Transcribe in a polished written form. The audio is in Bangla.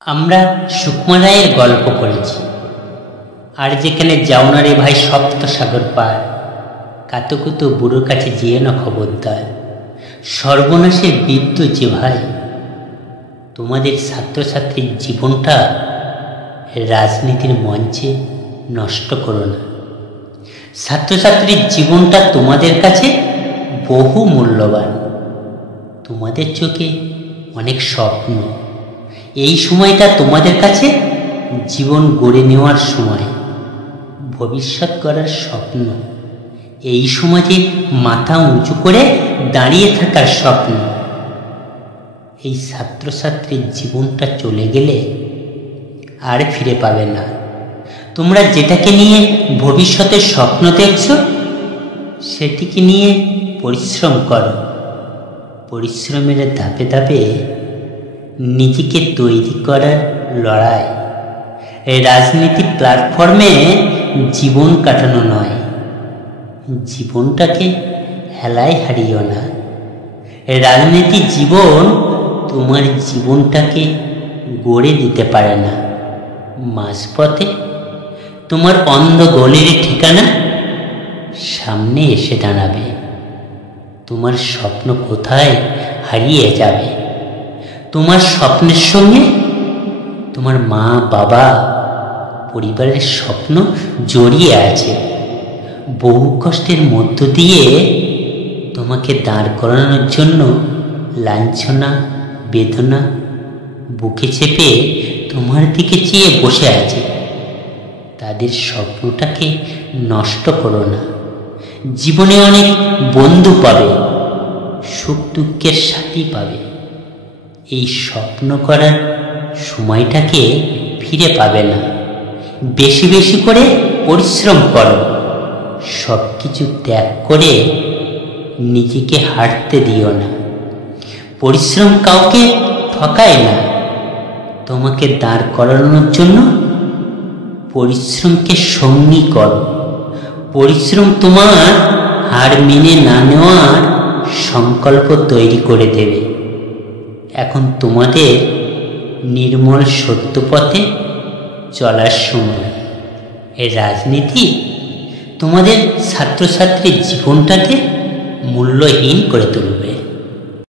আমরা সুকুমার রায়ের গল্প পড়েছি। আর যেখানে যাও না রে ভাই সপ্ত সাগর পার, কাতুকুতু বুড়োর কাছে যেয়ে না খবরদার, সর্বনাশের বিদ্যুৎ যে ভাই। তোমাদের ছাত্রছাত্রীর জীবনটা রাজনীতির মঞ্চে নষ্ট করো না। ছাত্রছাত্রীর জীবনটা তোমাদের কাছে বহু মূল্যবান। তোমাদের চোখে অনেক স্বপ্ন। এই সময়টা তোমাদের কাছে জীবন গড়ে নেওয়ার সময়, ভবিষ্যৎ গড়ার স্বপ্ন, এই সমাজে মাথা উঁচু করে দাঁড়িয়ে থাকার স্বপ্ন। এই ছাত্রছাত্রীর জীবনটা চলে গেলে আর ফিরে পাবে না। তোমরা যেটাকে নিয়ে ভবিষ্যতের স্বপ্ন দেখছো সেটিকে নিয়ে পরিশ্রম করো। পরিশ্রমের ধাপে ধাপে নিজেকে তৈরি করার লড়াই। রাজনীতি প্ল্যাটফর্মে জীবন কাটানো নয়। জীবনটাকে হেলায় হারিও না। রাজনীতি জীবন তোমার জীবনটাকে গড়ে দিতে পারে না। মাঝপথে তোমার অন্ধ গলির ঠিকানা সামনে এসে দাঁড়াবে। তোমার স্বপ্ন কোথায় হারিয়ে যাবে। তোমার স্বপ্নের সঙ্গে তোমার মা বাবা পরিবারের স্বপ্ন জড়িয়ে আছে। বহু কষ্টের মধ্য দিয়ে তোমাকে দাঁড় করানোর জন্য লাঞ্ছনা বেদনা বুকে চেপে তোমার দিকে চেয়ে বসে আছে। তাদের স্বপ্নটাকে নষ্ট করো না। জীবনে অনেক বন্ধু পাবে, সুখ দুঃখের সাথী পাবে। এই স্বপ্ন করার সময়টাকে ফিরে পাবে না। বেশি বেশি করে পরিশ্রম করো। সব কিছু ত্যাগ করে নিজেকে হারতে দিও না। পরিশ্রম কাউকে ঠকায় না। তোমাকে দাঁড় করানোর জন্য পরিশ্রমকে সঙ্গী করো। পরিশ্রম তোমার হার মেনে না নেওয়ার সংকল্প তৈরি করে দেবে। এখন তোমাদের নির্মল সত্য পথে চলার সময়। এই রাজনীতি তোমাদের ছাত্রছাত্রীর জীবনটাকে মূল্যহীন করে তুলবে।